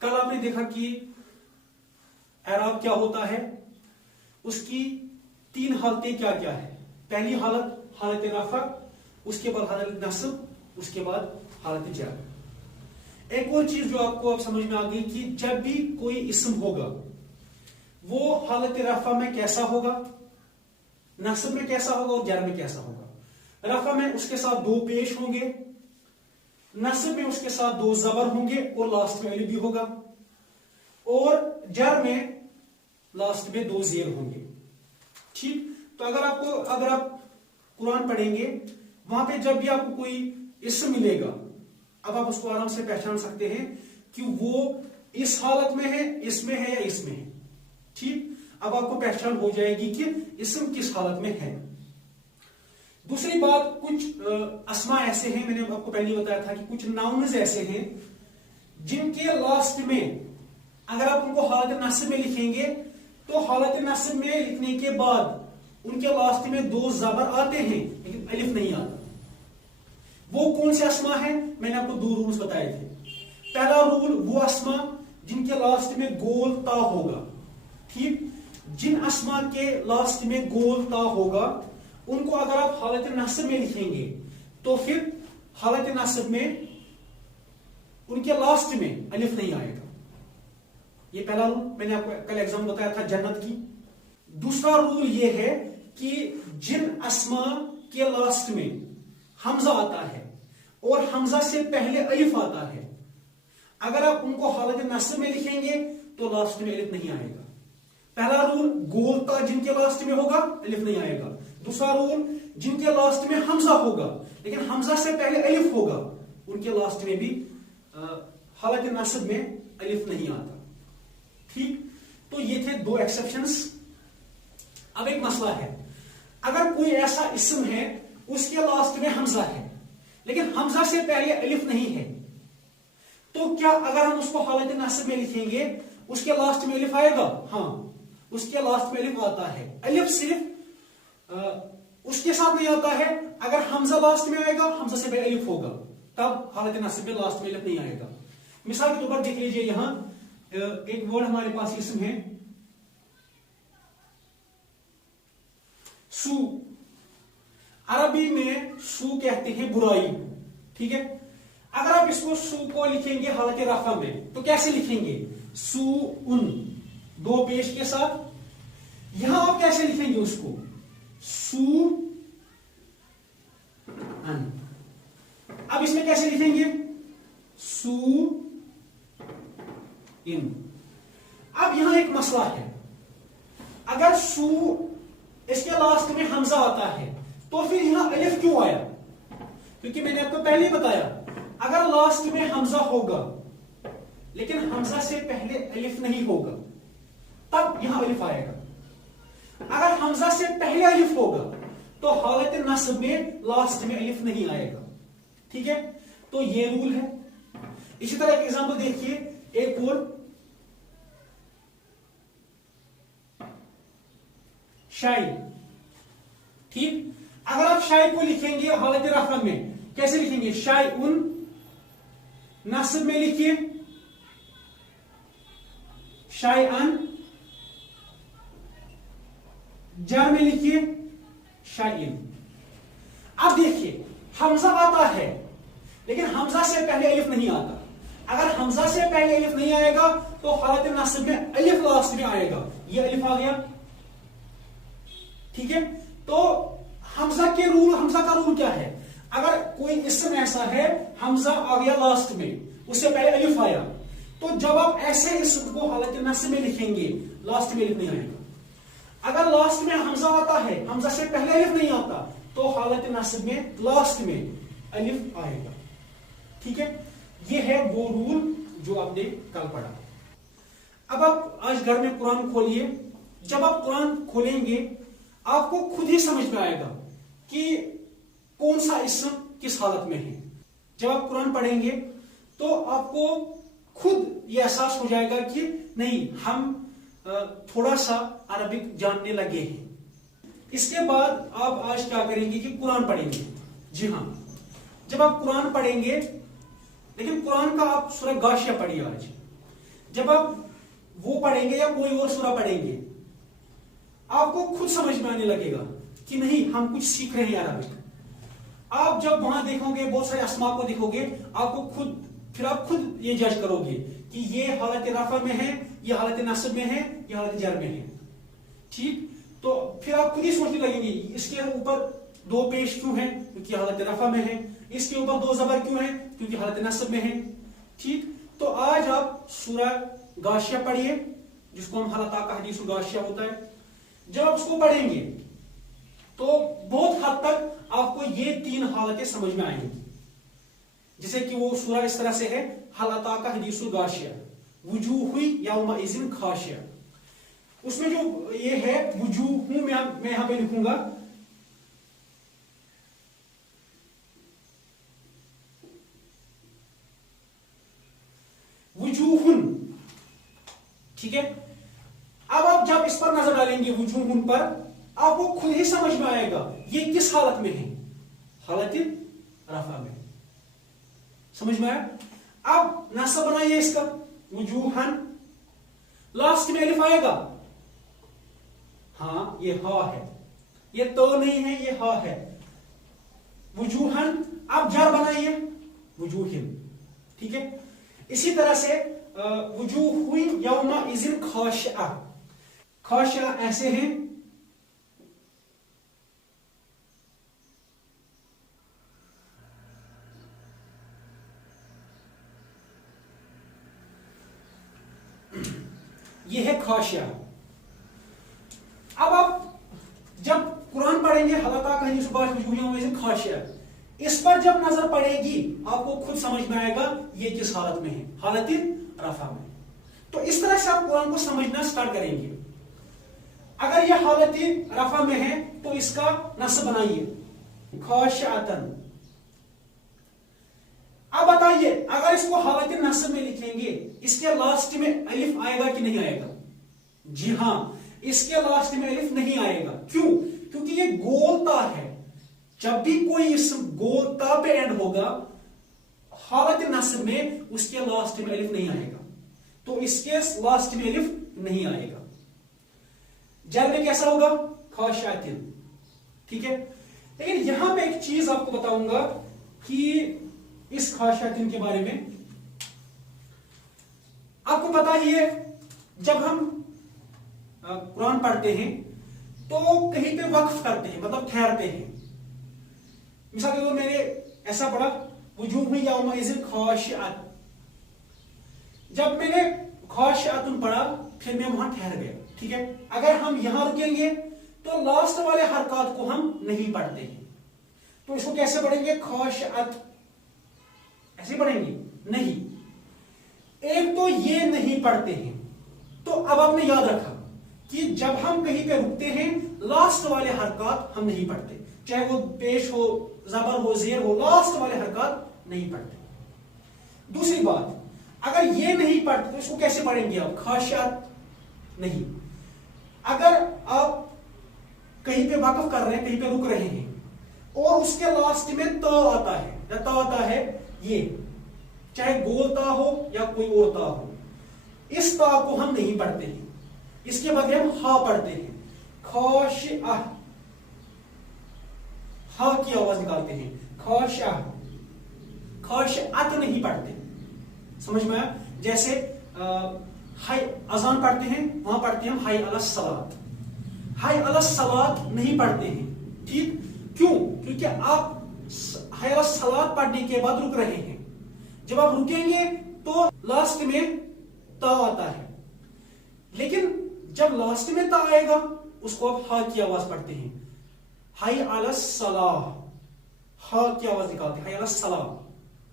कल आपने देखा कि एराब क्या होता है, उसकी तीन हालतें क्या क्या है। पहली हालत हालत रफा, उसके बाद हालत नस्ब, उसके बाद हालत जर। एक और चीज जो आपको अब समझ में आ गई कि जब भी कोई इस्म होगा वो हालत रफा में कैसा होगा, नस्ब में कैसा होगा और जर में कैसा होगा। रफा में उसके साथ दो पेश होंगे, नस्ब में उसके साथ दो जबर होंगे और लास्ट में अलिफ भी होगा, और जर में लास्ट में दो जेर होंगे। ठीक, तो अगर आप कुरान पढ़ेंगे वहां पे जब भी आपको कोई इस्म मिलेगा, अब आप उसको आराम से पहचान सकते हैं कि वो इस हालत में है, इसमें है या इसमें है। ठीक, अब आपको पहचान हो जाएगी कि इस्म किस हालत में है। दूसरी बात, कुछ अस्मा ऐसे हैं, मैंने आपको पहले बताया था कि कुछ नाउन्स ऐसे हैं जिनके लास्ट में अगर आप उनको हालत नस्ब में लिखेंगे तो हालत नस्ब में लिखने के बाद उनके लास्ट में दो जबर आते हैं लेकिन अलिफ नहीं आता। वो कौन से अस्मा है, मैंने आपको दो रूल्स बताए थे। पहला रूल, वो अस्मा जिनके लास्ट में गोल ता होगा। ठीक, जिन अस्मा के लास्ट में गोल ता होगा उनको अगर आप हालत नस्ब में लिखेंगे तो फिर हालत नस्ब में उनके लास्ट में अलिफ नहीं आएगा। ये पहला रूल, मैंने आपको कल एग्जाम बताया था जन्नत की। दूसरा रूल ये है कि जिन अस्मा के लास्ट में हमजा आता है और हमजा से पहले अलिफ आता है, अगर आप उनको हालत नस्ब में लिखेंगे तो लास्ट में अलिफ नहीं आएगा। पहला रूल, गोलता जिनके लास्ट में होगा अलिफ नहीं आएगा। दूसरा रूल, जिनके लास्ट में हमजा होगा लेकिन हमजा से पहले अलिफ होगा उनके लास्ट में भी हालत नस्ब में अलिफ नहीं आता। ठीक, तो ये थे दो एक्सेप्शंस। अब एक मसला है, अगर कोई ऐसा इस्म है उसके लास्ट में हमजा है लेकिन हमजा से पहले अलिफ नहीं है, तो क्या अगर हम उसको हालत नस्ब में लिखेंगे उसके लास्ट में अलिफ आएगा? हाँ, उसके लास्ट में अलिफ आता है। अलिफ सिर्फ उसके साथ नहीं आता है, अगर हमजा लास्ट में आएगा, हमजा से पहले अलिफ होगा, तब हालत नस्ब में लास्ट में अलिफ नहीं आएगा। मिसाल के तौर पर देख लीजिए, यहां एक वर्ड हमारे पास इसम है सू। अरबी में सू कहते हैं बुराई। ठीक है, अगर आप इसको सू को लिखेंगे हालत रफा में तो कैसे लिखेंगे? सू उन, दो पेश के साथ। यहां आप कैसे लिखेंगे उसको? सू अन। अब इसमें कैसे लिखेंगे? सू इन। अब यहां एक मसला है, अगर सू इसके लास्ट में हमजा आता है तो फिर यहां अलिफ क्यों आया? क्योंकि मैंने आपको पहले ही बताया, अगर लास्ट में हमजा होगा लेकिन हमजा से पहले अलिफ नहीं होगा तब यहां अलिफ आएगा। अगर हमजा से पहले अलिफ होगा तो हालत नस्ब में लास्ट में अलिफ नहीं आएगा। ठीक है, तो ये रूल है। इसी तरह एक एग्जांपल देखिए, एक और, शाई। ठीक, अगर आप शाई को लिखेंगे हालत रफा में कैसे लिखेंगे? शाई उन, नस्ब में लिखिए शाई अन, जर में लिखिए शाई इन। अब देखिए, हमजा आता है लेकिन हमजा से पहले अलिफ नहीं आता। अगर हमजा से पहले अलिफ नहीं आएगा तो हालत नस्ब में अलिफ लास्ट में आएगा। ये अलिफ आ गया। ठीक है, तो हमजा का रूल क्या है? अगर कोई इस्म ऐसा है हमजा आ गया लास्ट में, उससे पहले अलिफ आया, तो जब आप ऐसे इस्म को हालत नस्ब में लिखेंगे लास्ट में अलिफ नहीं आएगा। अगर लास्ट में हमजा आता है, हमजा से पहले अलिफ नहीं आता, तो हालत नस्ब में लास्ट में अलिफ आएगा। ठीक है, ये है वो रूल जो आपने कल पढ़ा। अब आप आज घर में कुरान खोलिए, जब आप कुरान खोलेंगे आपको खुद ही समझ में आएगा कि कौन सा इस्म किस हालत में है। जब आप कुरान पढ़ेंगे तो आपको खुद ये एहसास हो जाएगा कि नहीं, हम थोड़ा सा अरबिक जानने लगे हैं। इसके बाद आप आज क्या करेंगे कि कुरान पढ़ेंगे। जी हाँ, जब आप कुरान पढ़ेंगे, लेकिन कुरान का आप सूरह गाशिया पढ़िए आज, जब आप वो पढ़ेंगे या कोई और सूरह पढ़ेंगे, आपको खुद समझ में आने लगेगा कि नहीं हम कुछ सीख रहे हैं अरबिक। आप जब वहां देखोगे, बहुत सारे अस्मा को देखोगे, आपको खुद, फिर आप खुद ये जज करोगे कि ये हालत रफा में है, ये हालत नस्ब में है, ये हालत जर में है। ठीक, तो फिर आप खुद ही सोचने लगेंगे इसके ऊपर दो पेश क्यों है, क्योंकि हालत रफा में है, इसके ऊपर दो जबर क्यों है, क्योंकि हालत नस्ब में है। ठीक, तो आज आप सूरह गाशिया पढ़िए, जिसको हम हालत का हदीस गाशिया होता है। जब आप उसको पढ़ेंगे तो बहुत हद तक आपको ये तीन हालतें समझ में आएंगी। जैसे कि वो सूरह इस तरह से है, हालता का हदीसुल गाशिया, वुजूह यौमइज़िन खाशिया। उसमें जो ये है वुजूह, मैं यहां पे लिखूंगा, वुजूहुन। ठीक है, अब आप जब इस पर नजर डालेंगे वुजूहुन पर, आपको खुद ही समझ में आएगा ये किस हालत में है, हालत रफा में। समझ में आया? अब नस्ब बनाइए इसका, वुजूहन, लास्ट में अलिफ आएगा, हाँ ये हा है, ये तो नहीं है, ये हा है, वुजूहन। अब जर बनाइए, वुजूहिन। ठीक है, इसी तरह से वुजूह यौमइज़िन खाशिआ, खाशिआ ऐसे हैं, ये है खाशिया। अब आप जब कुरान पढ़ेंगे, हालता का हदीस खाशिया, इस पर जब नजर पड़ेगी आपको खुद समझ में आएगा ये किस हालत में है, हालत रफा में। तो इस तरह से आप कुरान को समझना स्टार्ट करेंगे। अगर ये हालत रफा में है तो इसका नस्ब बनाइए, खाशिअतन। अब बताइए अगर इसको हालत नस्ब में लिखेंगे, इसके लास्ट में अलिफ आएगा कि नहीं आएगा? जी हां, इसके लास्ट में अलिफ नहीं आएगा। क्यों? क्योंकि ये गोलता है। जब भी कोई इस गोलता पे एंड होगा हालत नस्ब में, उसके लास्ट में अलिफ नहीं आएगा, तो इसके लास्ट में अलिफ नहीं आएगा। जर में कैसा होगा? खाशिअतिन। ठीक है, लेकिन यहां पे एक चीज आपको बताऊंगा कि इस खाशिअतिन के बारे में आपको पता ही है, जब हम कुरान पढ़ते हैं तो कहीं पे वक्फ करते हैं, मतलब ठहरते हैं। मिसाल के तौर मैंने ऐसा पढ़ा, वुजूह यौमइज़िन खाशिअत। जब मैंने खाशिअतुन पढ़ा, फिर मैं वहां ठहर गया। ठीक है, अगर हम यहां रुकेंगे तो लास्ट वाले हरकत को हम नहीं पढ़ते हैं, तो इसको कैसे पढ़ेंगे? खाशिअत ऐसे पढ़ेंगे? नहीं, एक तो ये नहीं पढ़ते हैं। तो अब आपने याद रखा कि जब हम कहीं पे रुकते हैं, लास्ट वाले हरकत हम नहीं पढ़ते, चाहे वो पेश हो, जबर हो, जेर हो, लास्ट वाले हरकत नहीं पढ़ते। दूसरी बात, अगर ये नहीं पढ़ते तो इसको कैसे पढ़ेंगे आप? खाशिअत नहीं। अगर आप कहीं पे वाकफ कर रहे हैं, कहीं पे रुक रहे हैं और उसके लास्ट में ता आता है या ता आता है, ये चाहे गोल ता हो या कोई और ता हो, इस ता को हम नहीं पढ़ते हैं, इसके बदले हम हा पढ़ते हैं। खाशिआ, हा की आवाज निकालते हैं, खाशिआ। खाशिअत नहीं पढ़ते। समझ में आया? जैसे हाय अजान पढ़ते हैं, वहां पढ़ते हैं हम हाय अलस सलात, हाय अलस सलात नहीं पढ़ते हैं। ठीक, क्यों? क्योंकि आप हाय अलस सलात पढ़ने के बाद रुक रहे हैं। जब आप रुकेंगे तो लास्ट में ता आता है, लेकिन जब लास्ट में ता आएगा उसको आप हा की आवाज पढ़ते हैं, हाय अलस सलाह, हा की आवाज निकालते हैं, हाय अलस सलाह।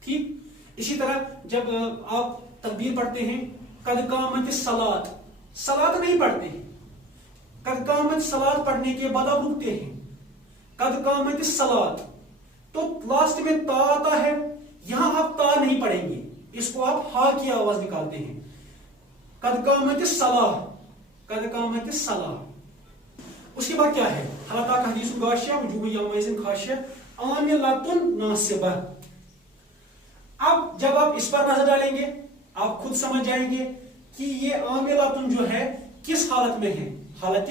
ठीक, इसी तरह जब आप तकबीर पढ़ते हैं, कद कामत सलात, सलात नहीं पढ़ते हैं, कद कामत सलात पढ़ने के बाद आप रुकते हैं, कद कामत सलात, तो लास्ट में ता आता है, यहां आप ता नहीं पढ़ेंगे, इसको आप हा की आवाज निकालते हैं, कद कामत सलाह, कद कामत सलाह। उसके बाद क्या है? हालता का हदीस गाशिया, वुजूह यौमइज़िन खाशिया, आमिलतुन नासिबा। अब जब आप इस पर नजर डालेंगे आप खुद समझ जाएंगे कि ये आमिलातुन जो है किस हालत में है, हालत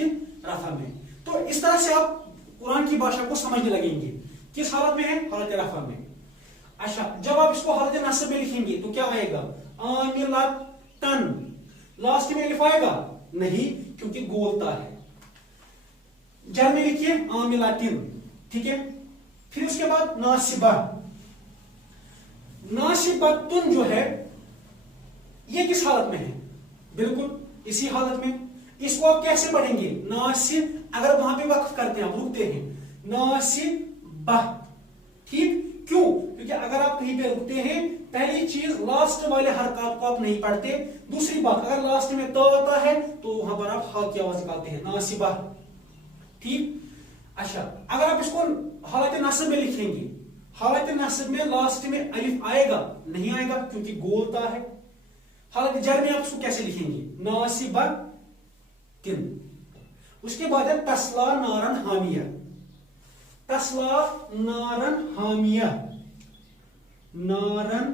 रफा में। तो इस तरह से आप कुरान की भाषा को समझने लगेंगे। किस हालत में है, हालत रफा में। अच्छा, जब आप इसको हालत नस्ब में लिखेंगे तो क्या आएगा, आमिलातन, लास्ट में अलिफ आएगा नहीं क्योंकि गोलता है। जर में लिखिए आमिलातिन, ठीक है। फिर उसके बाद नासिबा, नासिबतुन जो है ये किस हालत में है, बिल्कुल इसी हालत में। इसको आप कैसे पढ़ेंगे, नासिब, अगर वहां पे वक्फ करते हैं आप रुकते हैं, नासिबा, ठीक। क्यों, क्योंकि अगर आप कहीं पे रुकते हैं पहली चीज लास्ट वाले हरकत को आप नहीं पढ़ते, दूसरी बात अगर लास्ट में तो होता है तो वहां पर आप हा की आवाज निकालते हैं, नासिबा, ठीक। अच्छा, अगर आप इसको हालत नस्ब में लिखेंगे, हालत नस्ब में लास्ट में अलिफ आएगा नहीं आएगा क्योंकि गोलता है। हालत जर में आप इसको कैसे लिखेंगे, नासिबा तिन। उसके बाद है तस्ला नारन हामिया, तस्ला नारन हामिया, नारन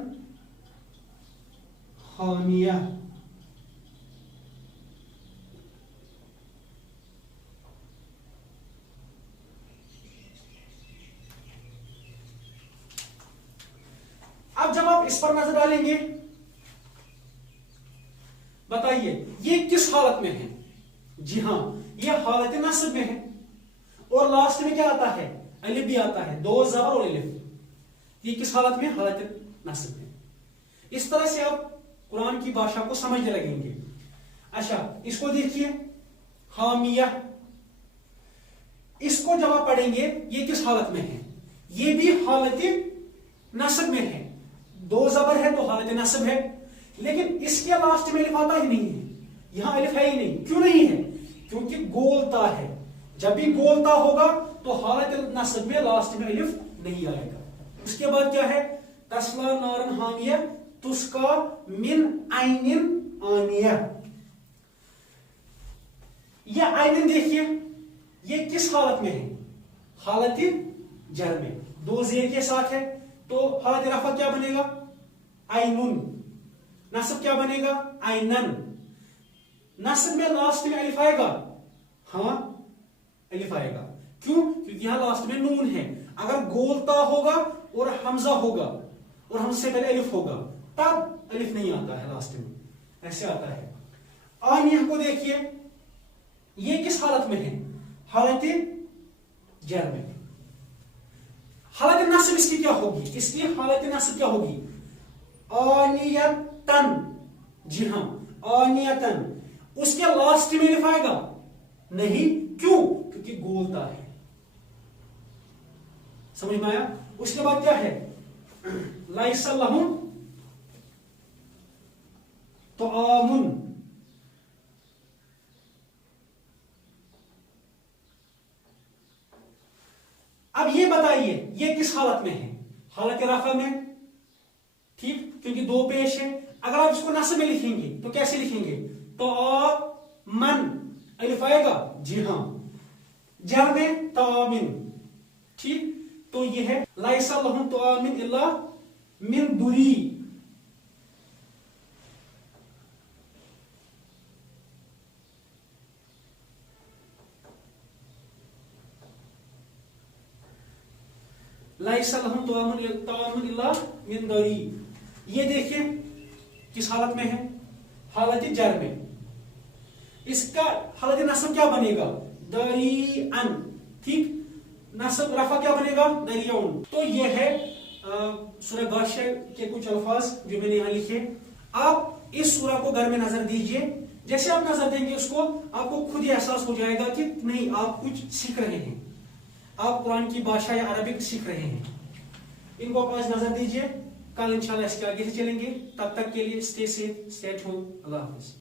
हामिया। अब जब आप इस पर नजर डालेंगे बताइए ये किस हालत में है, जी हां ये हालत नस्ब में है। और लास्ट में क्या आता है, अलिफ भी आता है, दो ज़बर और अलिफ। ये किस हालत में, हालत नस्ब में। इस तरह से आप कुरान की भाषा को समझने लगेंगे। अच्छा, इसको देखिए हामिया, इसको जब आप पढ़ेंगे ये किस हालत में है, ये भी हालत नस्ब में है। दो ज़बर है तो हालत नस्ब है, लेकिन इसके लास्ट में अलिफ आता ही नहीं है, यहां अलिफ है ही नहीं। क्यों नहीं है, क्योंकि गोलता है। जब भी गोलता होगा तो हालत नस्ब में लास्ट में अलिफ नहीं आएगा। उसके बाद क्या है, तस्ला नारन हामिया तुस्का मिन आइनिन आनिया। यह आइनिन देखिए ये किस हालत में है, हालत जर में, दो जेर के साथ है तो हालत रफा क्या बनेगा, आइनुन। नस्ब क्या बनेगा, आइनन। नस्ब में लास्ट में अलिफ आएगा, हाँ अलिफ आएगा। क्यों, क्योंकि यहां लास्ट में नून है। अगर गोलता होगा और हमजा होगा और हमसे से पहले अलिफ होगा तब अलिफ नहीं आता है लास्ट में, ऐसे आता है। आनिया को देखिए ये किस हालत में है, हालत जर में। हालत नस्ब इसकी क्या होगी, इसकी हालत नस्ब क्या होगी, आनियतन, जी हां आनियतन। उसके लास्ट में अलिफ आएगा नहीं, क्यों, क्योंकि गोलता है। समझ में आया। उसके बाद क्या है, लाइसा लहुम तो आमुन। अब ये बताइए ये किस हालत में है, हालत रफा में, ठीक, क्योंकि दो पेश है। अगर आप इसको नस्ब में लिखेंगे तो कैसे लिखेंगे, तो आ मन, अलिफ आएगा, जी हां। जर में तामिन, ठीक। तो ये है लाइसा लहुम तामिन इल्ला मिन दुरी। लाइसा लहुम तामिन इल्ला मिन दुरी। ये देखिए किस हालत में है, हालत जर में। इसका हालत नस्ब क्या बनेगा, दरीअन, ठीक। नस्ब रफा क्या बनेगा, दरियउन। तो ये है सूरह गाशिया के कुछ अल्फाज जो मैंने यहां लिखे। आप इस सूरह को घर में नजर दीजिए, जैसे आप नजर देंगे उसको आपको खुद ही एहसास हो जाएगा कि नहीं आप कुछ सीख रहे हैं, आप कुरान की भाषा या अरबिक सीख रहे हैं। इनको आप आज नजर दीजिए, कल इंशाल्लाह इसके आगे से चलेंगे। तब तक के लिए stay safe, stay at home, Allah Hafiz.